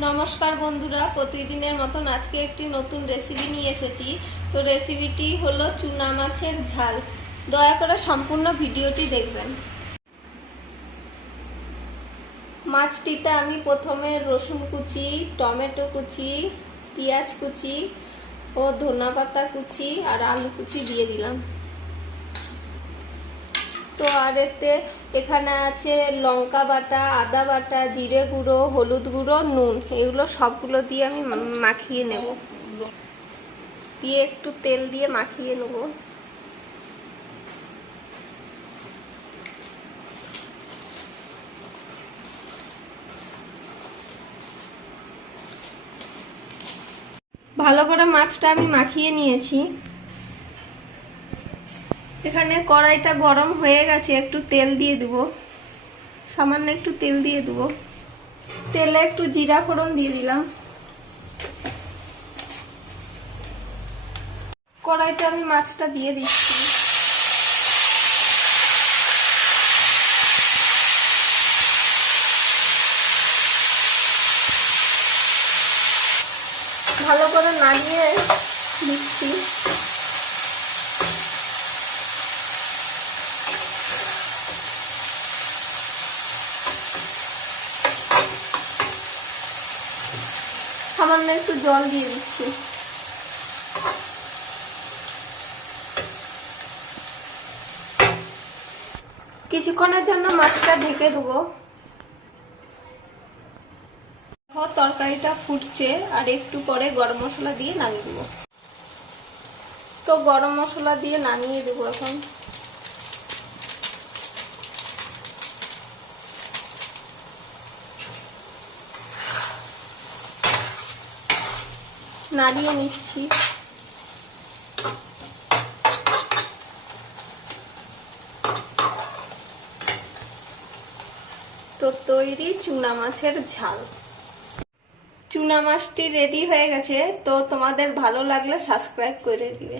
নমস্কার বন্ধুরা, প্রতিদিনের মতন আজকে একটি নতুন রেসিপি নিয়ে এসেছি। তো রেসিপিটি হলো চুনা মাছের ঝাল। দয়া করে সম্পূর্ণ ভিডিওটি দেখবেন। মাছটিতে আমি প্রথমে রসুন কুচি, টমেটো কুচি, পেঁয়াজ কুচি ও ধনেপাতা কুচি আর আলু কুচি দিয়ে দিলাম। তো আর এখানে আছে লঙ্কা বাটা, আদা বাটা, জিরে গুঁড়ো, হলুদ গুঁড়ো, নুন, এগুলো সবগুলো দিয়ে আমি মাখিয়ে নেব। দিয়ে একটু তেল দিয়ে মাখিয়ে নেব। ভালো করে মাছটা আমি মাখিয়ে নিয়েছি। এখানে কড়াইটা গরম হয়ে গেছে, একটু তেল দিয়ে দেব। সামান্য একটু তেল দিয়ে দেব। তেলে একটু জিরা ফোড়ন দিয়ে দিলাম। কড়াইতে আমি মাছটা দিয়ে দিচ্ছি। ভালো করে নাড়িয়ে দিচ্ছি। সামান্য একটু জল দিয়ে দিচ্ছি। কিছুক্ষণের জন্য মাছটা ঢেকে দেবো। তরকারিটা ফুটছে, আর একটু পরে গরম মশলা দিয়ে নামিয়ে দেবো। তো গরম মশলা দিয়ে নামিয়ে দেবো। এখন নাড়িয়ে নিচ্ছি। তো তৈরি চুনা মাছের ঝাল। চুনা মাছটি রেডি হয়ে গেছে। তো তোমাদের ভালো লাগলে সাবস্ক্রাইব করে দিবে।